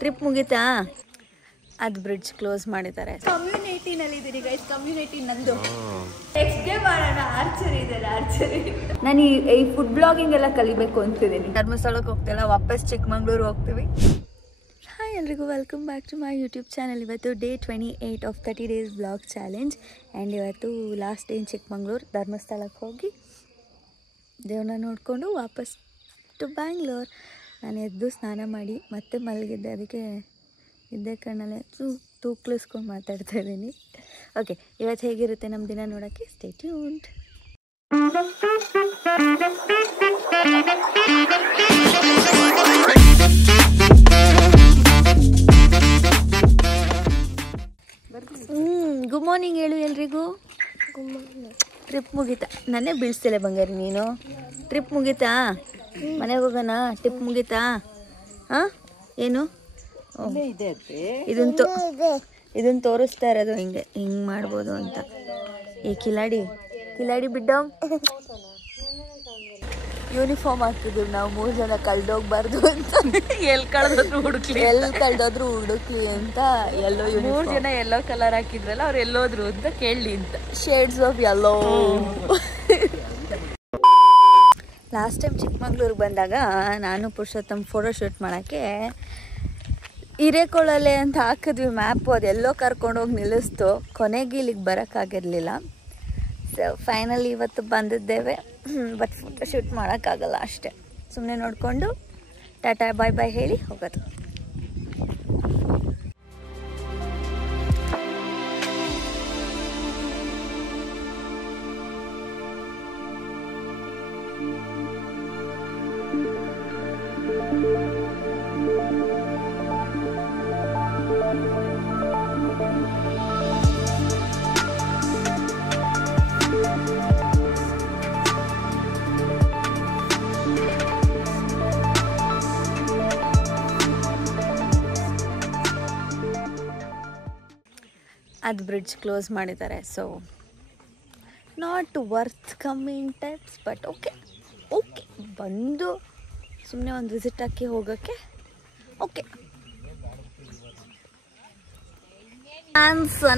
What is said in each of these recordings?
Trip ಮುಗಿತಾ? ಅದು bridge close ಮಾಡಿದ್ದಾರೆ. ಕಮ್ಯುನಿಟಿನಲ್ಲಿ ಇದೀನಿ ಗೈಸ್, ಕಮ್ಯುನಿಟಿ ನಂದು. ನೆಕ್ಸ್ಟ್ ಡೇ ಮಾಡೋಣ, ಆರ್ಚರಿ ಇದೆ, ಆರ್ಚರಿ. ನಾನು ಈ ಫುಡ್ ಬ್ಲಾಗಿಂಗ್ ಎಲ್ಲ ಕಲಿಬೇಕು ಅಂತಿದ್ದೀನಿ. ಧರ್ಮಸ್ಥಳಕ್ಕೆ ಹೋಗ್ತಿಲ್ಲ, ವಾಪಸ್ ಚಿಕ್ಕಮಂಗ್ಳೂರು ಹೋಗ್ತೀವಿ. ಹಾಯ್ ಎಲ್ರಿಗೂ, welcome back to my YouTube channel. ಇವತ್ತು day 28 of 30 days blog challenge. And ಇವತ್ತು ಲಾಸ್ಟ್ ಡೇ ಇನ್ ಚಿಕ್ಕಮಂಗ್ಳೂರು. ಧರ್ಮಸ್ಥಳಕ್ಕೆ ಹೋಗಿ ದೇವ್ರನ್ನ ನೋಡಿಕೊಂಡು ವಾಪಸ್ ಟು ಬ್ಯಾಂಗ್ಳೂರ್. ನಾನು ಎದ್ದು ಸ್ನಾನ ಮಾಡಿ ಮತ್ತೆ ಮಲಗಿದ್ದೆ, ಅದಕ್ಕೆ ಇದ್ದೇ ಕಣ್ಣಲ್ಲೇ ತೂಕ್ಲಿಸ್ಕೊಂಡು ಮಾತಾಡ್ತಾ ಇದ್ದೀನಿ. ಓಕೆ, ಇವತ್ತು ಹೇಗಿರುತ್ತೆ ನಮ್ಮ ದಿನ ನೋಡೋಕ್ಕೆ ಸ್ಟೇ ಟ್ಯೂನ್ಡ್. ಗುಡ್ ಮಾರ್ನಿಂಗ್ ಹೇಳು ಎಲ್ರಿಗೂ. ಟ್ರಿಪ್ ಮುಗೀತಾ? ನನ್ನೇ ಬೀಳಿಸ್ತಿಲ್ಲ ಬಂಗಾರಿ ನೀನು. ಟ್ರಿಪ್ ಮುಗೀತಾ? ಮನೆಗೆ ಹೋಗೋಣ? ಟ್ರಿಪ್ ಮುಗೀತಾ? ಹಾಂ, ಏನು ಇದನ್ನು ತೋರಿಸ್ತಾ ಇರೋದು, ಹಿಂಗೆ ಮಾಡ್ಬೋದು ಅಂತ. ಈ ಕಿಲಾಡಿ ಬಿಡ್ಡ ಯೂನಿಫಾರ್ಮ್ ಹಾಕಿದ್ದೀವಿ ನಾವು 3 ಜನ, ಕಳ್ದೋಗ್ಬಾರ್ದು ಅಂತ. ಎಲ್ಲಿ ಕಳ್ದೋದ್ರು ಹುಡುಕ್ಲಿ ಅಂತ. ಎಲ್ಲೋ 3 ಜನ ಎಲ್ಲೋ ಕಲರ್ ಹಾಕಿದ್ರಲ್ಲ, ಅವ್ರು ಎಲ್ಲೋದ್ರು ಅಂತ ಕೇಳಲಿ ಅಂತ. Shades of yellow. Last time ಚಿಕ್ಕಮಂಗ್ಳೂರಿಗೆ ಬಂದಾಗ ನಾನು ಪುರುಷೋತ್ತಮ್ ಫೋಟೋ ಶೂಟ್ ಮಾಡೋಕ್ಕೆ ಹಿರೇಕೊಳ್ಳಲೆ ಅಂತ ಹಾಕಿದ್ವಿ ಮ್ಯಾಪು. ಅದೆಲ್ಲೋ ಕರ್ಕೊಂಡೋಗಿ ನಿಲ್ಲಿಸ್ತು. ಕೊನೆಗೆ ಇಲ್ಲಿಗೆ ಬರೋಕ್ಕಾಗಿರಲಿಲ್ಲ. ಸೊ ಫೈನಲಿ ಇವತ್ತು ಬಂದಿದ್ದೇವೆ. ಬಟ್ ಫೋಟೋ ಶೂಟ್ ಮಾಡೋಕ್ಕಾಗಲ್ಲ ಅಷ್ಟೇ. ಸುಮ್ಮನೆ ನೋಡಿಕೊಂಡು ಟಾಟಾ ಬಾಯ್ ಬಾಯ್ ಹೇಳಿ ಹೋಗೋದು. ಅದು ಬ್ರಿಡ್ಜ್ ಕ್ಲೋಸ್ ಮಾಡಿದ್ದಾರೆ. So not worth coming types, but okay ಬಂದು ಸುಮ್ಮನೆ ಒಂದು ವಿಸಿಟ್ ಹಾಕಿ ಹೋಗೋಕ್ಕೆ ಓಕೆ.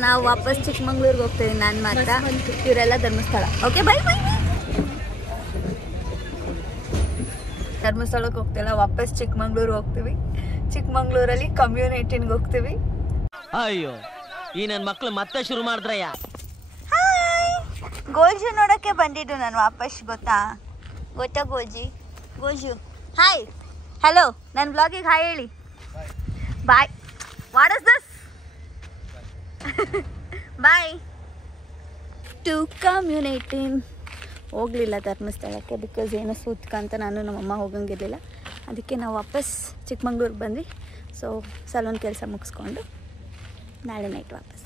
ನಾವು ವಾಪಸ್ ಚಿಕ್ಕಮಂಗ್ಳೂರಿಗೆ ಹೋಗ್ತೀವಿ. ನಾನು ಮಾತ್ರ, ಇವರೆಲ್ಲ ಧರ್ಮಸ್ಥಳ. ಓಕೆ ಬಾಯ್ ಬಾಯ್. ಧರ್ಮಸ್ಥಳಕ್ಕೆ ಹೋಗ್ತಿಲ್ಲ, ವಾಪಸ್ ಚಿಕ್ಕಮಂಗ್ಳೂರು ಹೋಗ್ತೀವಿ. ಚಿಕ್ಕಮಂಗ್ಳೂರಲ್ಲಿ ಕಮ್ಯುನಿಟಿಗೆ ಹೋಗ್ತೀವಿ. ಅಯ್ಯೋ, ಈ ನನ್ನ ಮಕ್ಳು ಮತ್ತೆ ಶುರು ಮಾಡಿದ್ರಯ್ಯ. ಗೋಜು ನೋಡೋಕ್ಕೆ ಬಂದಿದ್ದು ನಾನು ವಾಪಸ್. ಗೊತ್ತಾ ಗೋಜು. ಹಾಯ್, ಹಲೋ, ನನ್ನ ಬ್ಲಾಗಿಗೆ ಹಾಯ್ ಹೇಳಿ. Bye. What is this? Bye to community. ಹೋಗಲಿಲ್ಲ ಧರ್ಮಸ್ಥಳಕ್ಕೆ, ಬಿಕಾಸ್ ಏನೋ ಸೂತ್ಕಂತ ನಾನು ನಮ್ಮಮ್ಮ ಹೋಗಂಗಿರಲಿಲ್ಲ. ಅದಕ್ಕೆ ನಾವು ವಾಪಸ್ ಚಿಕ್ಕಮಂಗ್ಳೂರಿಗೆ ಬಂದ್ವಿ. ಸೊ ಸಲೂನ್ ಕೆಲಸ ಮುಗಿಸ್ಕೊಂಡು ನಾಳೆ ನೈಟ್ ವಾಪಸ್.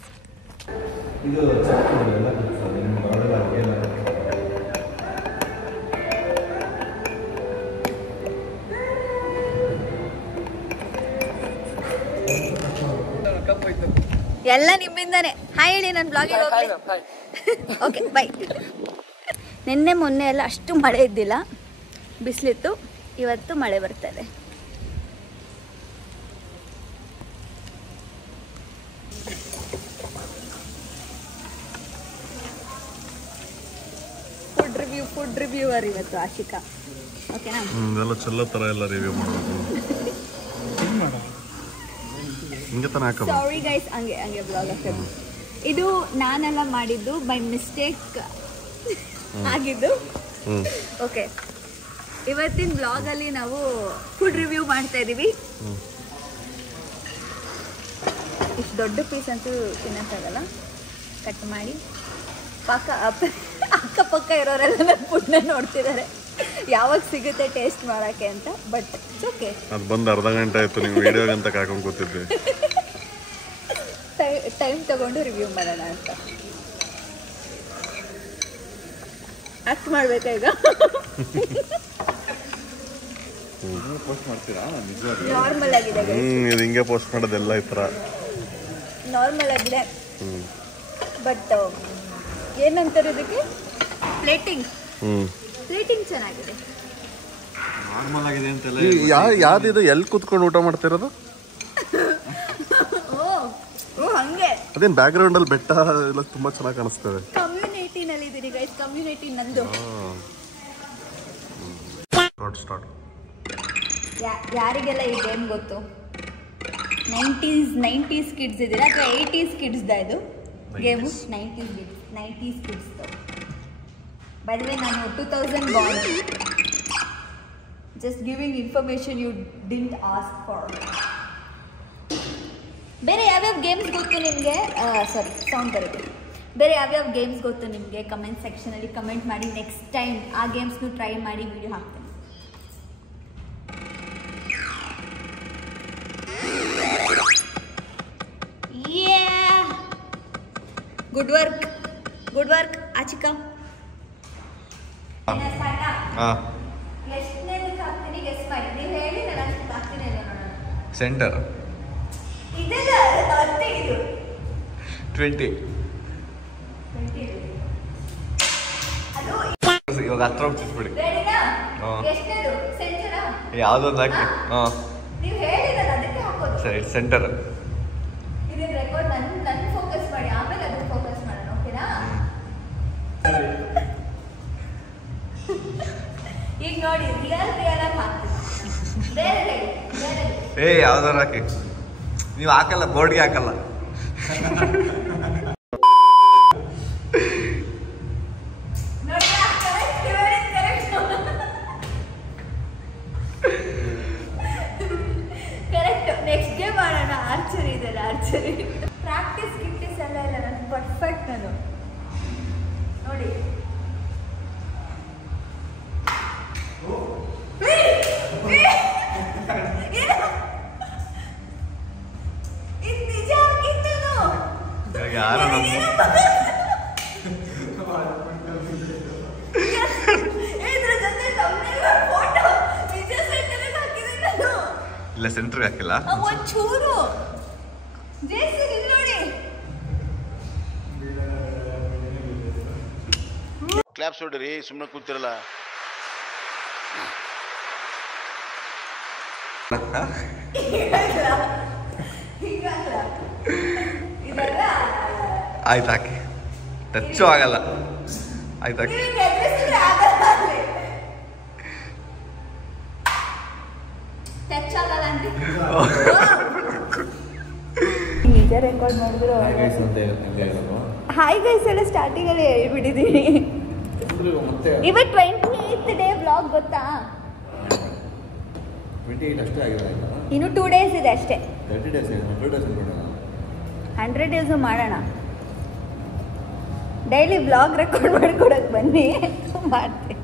ಎಲ್ಲ ನಿಮ್ಮಿಂದಾನೆ. ಹಾಯ್ ಹೇಳಿ ನನ್ನ ಬ್ಲಾಗಿಗೆ ಹೋಗ್ಲಿ. Okay by. ನಿನ್ನೆ ಮೊನ್ನೆ ಎಲ್ಲ ಅಷ್ಟು ಮಳೆ ಇದ್ದಿಲ್ಲ, ಬಿಸಿಲಿತ್ತು. ಇವತ್ತು ಮಳೆ ಬರ್ತದೆ. ಫುಡ್ ರಿವ್ಯೂವರ್ ಇವತ್ತು ಆಶಿಕಾ. ಓಕೆನಾ? ಎಲ್ಲ ಚಲೋ ತರ ಎಲ್ಲ ರಿವ್ಯೂ ಮಾಡಬೇಕು. ಸಾರಿ ಗೈಸ್, ಹಂಗೆ ಬ್ಲಾಗ್ ಹಾಕೋದು. ಇದು ನಾನೆಲ್ಲ ಮಾಡಿದ್ದು, ಬೈ ಮಿಸ್ಟೇಕ್ ಆಗಿದ್ದು. ಓಕೆ, ಇವತ್ತಿನ ಬ್ಲಾಗಲ್ಲಿ ನಾವು ಫುಡ್ ರಿವ್ಯೂ ಮಾಡ್ತಾ ಇದ್ದೀವಿ. ಇಷ್ಟು ದೊಡ್ಡ ಪೀಸ್ ಅಂತೂ ತಿನ್ನಕ್ಕಾಗಲ್ಲ. ಕಟ್ ಮಾಡಿ ಅಕ್ಕಪಕ್ಕ ಇರೋರೆಲ್ಲ ನನ್ನ ಫುಡ್ನ ನೋಡ್ತಿದ್ದಾರೆ, ಯಾವಾಗ ಸಿಗುತ್ತೆ ಟೇಸ್ಟ್ ಮಾಡೋಕ್ಕೆ ಅಂತ. ಬಟ್ ಓಕೆ, ಅದು ಬಂದು ಅರ್ಧ ಗಂಟೆ ಆಯಿತು. ನೀವು ವಿಡಿಯೋಗೆ ಅಂತ ಕಾಕೊಂಡು ಕೂತಿದ್ವಿ. ಟೈಮ್ ತಗೊಂಡು ರಿವ್ಯೂ ಮಾಡೋಣ ಅಂತ. ಆಕ್ಟ್ ಮಾಡ್ಬೇಕಾ ಈಗ? ನಾರ್ಮಲ್ ಆಗಿದೆ, ಹಿಂಗೆ ಪೋಸ್ಟ್ ಮಾಡೋದೆಲ್ಲ ಈ ಥರ ನಾರ್ಮಲ್ ಆಗಿದೆ. ಬಟ್ ಏನಂತಾರೆ ಇದಕ್ಕೆ? ಪ್ಲೇಟಿಂಗ್ ಚೆನ್ನಾಗಿದೆ. ಯಾವ್ದಿದು ಎಲ್ಲಿ ಕೂತ್ಕೊಂಡು ಊಟ ಮಾಡ್ತಿರೋದು? ಹಂಗೆ ಅದೇನ್ ಬ್ಯಾಕ್ ಗ್ರೌಂಡ್ ಅಲ್ಲಿ ಬೆಟ್ಟ ಎಲ್ಲ ತುಂಬಾ ಚೆನ್ನಾಗಿ ಕಾಣಿಸ್ತದೆ. ಕಮ್ಯುನಿಟಿನಲ್ಲಿ ಇದೀನಿ ಗೈಸ್, ಕಮ್ಯುನಿಟಿ ನಂದು. ಸ್ಟಾರ್ಟ್. ಯಾರಿಗೆಲ್ಲ ಈ ಗೇಮ್ ಗೊತ್ತು? 90s ಕಿಡ್ಸ್ ಇದೀರಾ ಅಥವಾ 80s ಕಿಡ್ಸ್ದ ಇದು game? 90s kids. By the way ನಾನು 2000 born. Just giving information you didn't ask for. ಬೇರೆ ಯಾವ್ಯಾವ ಗೇಮ್ಸ್ ಗೊತ್ತು ನಿಮಗೆ? ಸಾರಿ, ಸೌಂಡ್ ಬರುತ್ತೆ. ಬೇರೆ ಯಾವ್ಯಾವ ಗೇಮ್ಸ್ ಗೊತ್ತು ನಿಮಗೆ? ಕಮೆಂಟ್ ಸೆಕ್ಷನಲ್ಲಿ ಕಮೆಂಟ್ ಮಾಡಿ. ನೆಕ್ಸ್ಟ್ ಟೈಮ್ ಆ ಗೇಮ್ಸ್ನು ಟ್ರೈ ಮಾಡಿ ವಿಡಿಯೋ ಹಾಕ್ತೀನಿ. ಗುಡ್ ವರ್ಕ್ ಆಚಿಕ. ಎಷ್ಟನೇದಕ್ಕೆ ಹಾಕ್ತೀನಿ ಗೆಸ್ ಮಾಡಿ. ನೀವು ಹೇಳಿ ನಾನು ಅಷ್ಟಕ್ಕೆ ಹಾಕ್ತೀನಿ ನೋಡೋಣ. ಸೆಂಟರ್ ಇದೆಲ್ಲ ಅತ್ತೆ ಇದು 20. ಅದು ಇವಾಗ ಹತ್ರ ಹೋಗ್ತಿಸ್ಬಿಡಿ. ರೆಡಿನಾ? ಹಾ. ಎಷ್ಟನೇದು? ಸೆಂಟರಾ? ಯಾವುದೊಂದು ಹಾಕಿ. ಹಾಂ ನೀವು ಹೇಳಿ ನಾನು ಅದಕ್ಕೆ ಹಾಕೋದು. ಸರಿ, ಸೆಂಟರ್. ಇದನ್ನ ರೆಕಾರ್ಡ್ ನನ್ನ ಫೋಕಸ್ ಮಾಡಿ, ಆಮೇಲೆ ಅದನ್ನ ಫೋಕಸ್ ಮಾಡೋಣ. ಓಕೆನಾ? ಈಗ ನೋಡಿ, ರಿಯಲ್ ಆಗಿ ಹಾಕ್ತೀನಿ. ಬೇರೆ ಯಾವ್ದಾರು ಹಾಕಿ. ನೀವು ಹಾಕಲ್ಲ, ಬೋರ್ಡ್ಗೆ ಹಾಕಲ್ಲ. ಕರೆಕ್ಟ್. ನೆಕ್ಸ್ಟ್ ಗೇಮ್ ಮಾಡೋಣ. ಆರ್ಚರಿ ಇದೆಲ್ಲ, ಆರ್ಚರಿ. ಪ್ರಾಕ್ಟೀಸ್ ಗಿಫ್ಟೀಸ್ ಎಲ್ಲ ಇಲ್ಲ, ನಾನು ಪರ್ಫೆಕ್ಟ್. ನಾನು ನೋಡಿ ಇದು ನಿಜ ಆಗಿತ್ತು. ಯಾರು ಇದ್ರ ಜೊತೆ ಫೋಟೋ ನಿಜ ಸೆಂಟರ್ ಹಾಕಿದ್ದೀನಿ ನಾನು. ಇಲ್ಲ, ಸೆಂಟ್ರಿಗೆ ಹಾಕಿಲ್ಲ. ಒಂಚೂರು ಜೇಸಿ ನೋಡಿ. ಕ್ಲಾಪ್ಸ್ ಹೊಡ್ರಿ, ಸುಮ್ಮನೆ ಕೂತಿರಲ್ಲ. ಆಯ್ತು, ಹಾಕಿ. ಟಚ್ಚು ಆಗಲ್ಲ. ಆಯ್ತು, ಹಾಕಿ. ನಿಜ ರೆಕಾರ್ಡ್ ಮಾಡಿದ್ರು. ಹಾಯ್ ಗೈಸ್ ಎಲ್ಲ ಸ್ಟಾರ್ಟಿಂಗ್ ಅಲ್ಲಿ ಹೇಳ್ಬಿಟ್ಟಿದ್ದೀನಿ. ಇವತ್ತು 28th ಡೇ ವ್ಲಾಗ್ ಗೊತ್ತಾ? 28 ಅಷ್ಟೇ ಆಗಿದೆ. ಇನ್ನು 2 ಡೇಸ್ ಇದೆ ಅಷ್ಟೇ. 30 ಡೇಸ್ 100 ಡೇಸು ಮಾಡೋಣ. ಡೈಲಿ ವ್ಲಾಗ್ ರೆಕಾರ್ಡ್ ಮಾಡ್ಕೊಡಕ್ಕೆ ಬನ್ನಿ, ಮಾಡ್ತೀನಿ.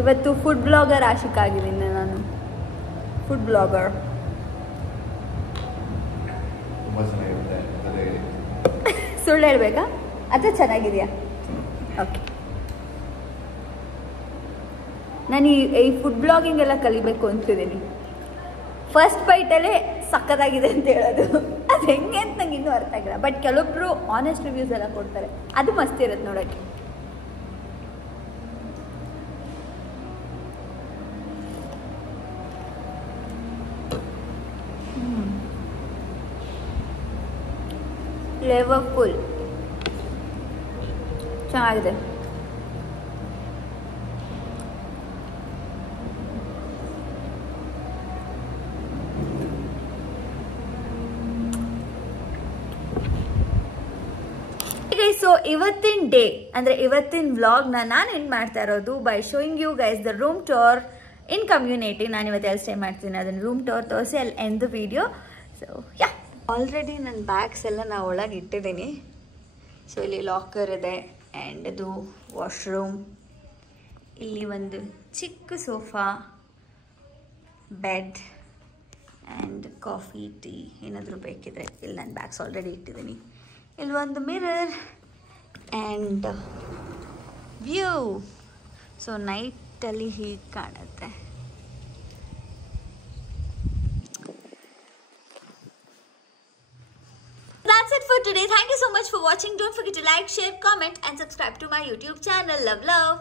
ಇವತ್ತು ಫುಡ್ ಬ್ಲಾಗರ್ ಆಶಿಕ್ ಆಗಿದ್ದೀನಿ ನಾನು. Food blogger. ತುಂಬ ಚೆನ್ನಾಗಿರುತ್ತೆ. ಸುಳ್ಳು ಹೇಳ್ಬೇಕಾ ಅಥವಾ ಚೆನ್ನಾಗಿದೆಯಾ? ಓಕೆ. ನಾನು ಈ ಫುಡ್ ಬ್ಲಾಗಿಂಗ್ ಎಲ್ಲ ಕಲಿಬೇಕು ಅಂತಿದ್ದೀನಿ. ಫಸ್ಟ್ ಬೈಟಲ್ಲೇ ಸಕ್ಕತ್ತಾಗಿದೆ ಅಂತ ಹೇಳೋದು, ಅದು ಹೆಂಗೆ ಅಂತ ನಂಗೆ ಇನ್ನೂ ಅರ್ಥ ಆಗಿಲ್ಲ. ಬಟ್ ಕೆಲವೊಬ್ರು ಆನೆಸ್ಟ್ ರಿವ್ಯೂಸ್ ಎಲ್ಲ ಕೊಡ್ತಾರೆ, ಅದು ಮಸ್ತ್ ಇರುತ್ತೆ ನೋಡೋಕ್ಕೆ. ಫ್ಲೇವರ್ಫುಲ್ ಚೆನ್ನಾಗಿದೆ. ಸೊ ಇವತ್ತಿನ ಡೇ ಅಂದರೆ ಇವತ್ತಿನ ವ್ಲಾಗ್ನ ನಾನು ಏನು ಮಾಡ್ತಾ ಇರೋದು by showing you guys the room tour in community. ನಾನು ಇವತ್ತು ಎಲ್ಲಿ ಸ್ಟೇ ಮಾಡ್ತೀನಿ ಅದನ್ನು ರೂಮ್ ಟೂರ್ ತೋರಿಸಿ ಅಲ್ಲಿ end the video. So yeah, already ನನ್ನ ಬ್ಯಾಗ್ಸ್ ಎಲ್ಲ ನಾವು ಒಳಗೆ ಇಟ್ಟಿದ್ದೀನಿ. ಸೊ ಇಲ್ಲಿ ಲಾಕರ್ ಇದೆ ಆ್ಯಂಡ್ ಅದು ವಾಶ್ರೂಮ್. ಇಲ್ಲಿ ಒಂದು ಚಿಕ್ಕ sofa, bed and coffee, tea ಏನಾದರೂ ಬೇಕಿದ್ರೆ ಇಲ್ಲಿ ನನ್ನ ಬ್ಯಾಗ್ಸ್ ಆಲ್ರೆಡಿ ಇಟ್ಟಿದ್ದೀನಿ. ಇಲ್ಲಿ ಒಂದು ಮಿರರ್ ಆ್ಯಂಡ್ ವ್ಯೂ. ಸೊ ನೈಟಲ್ಲಿ ಹೀಗೆ ಕಾಣುತ್ತೆ. That's it for today. Thank you so much for watching. Don't forget to like, share, comment and subscribe to my YouTube channel. Love.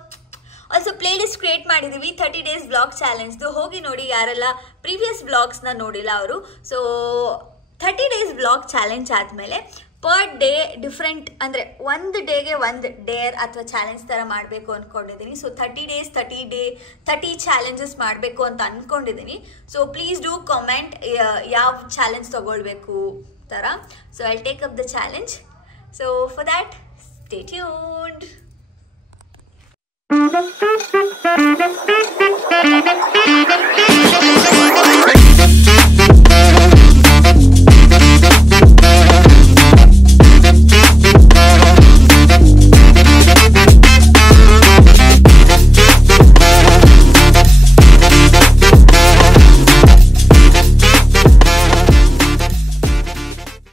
Also play list create ಮಾಡಿದ್ದೀವಿ 30 days blog ಚಾಲೆಂಜ್ದು. ಹೋಗಿ ನೋಡಿ ಯಾರೆಲ್ಲ previous ಬ್ಲಾಗ್ಸ್ನ ನೋಡಿಲ್ಲ ಅವರು. So 30 days blog challenge ಆದಮೇಲೆ per day different, ಅಂದರೆ ಒಂದು ಡೇಗೆ ಒಂದು ಡೇರ್ ಅಥವಾ ಚಾಲೆಂಜ್ ಥರ ಮಾಡಬೇಕು ಅಂದ್ಕೊಂಡಿದ್ದೀನಿ. ಸೊ 30 ಡೇಸ್ 30 ಚಾಲೆಂಜಸ್ ಮಾಡಬೇಕು ಅಂತ ಅಂದ್ಕೊಂಡಿದ್ದೀನಿ. ಸೊ ಪ್ಲೀಸ್ ಡೂ ಕಾಮೆಂಟ್ ಯಾವ ಚಾಲೆಂಜ್ ತೊಗೊಳ್ಬೇಕು ಥರ. So I take up the challenge. So for that stay tuned.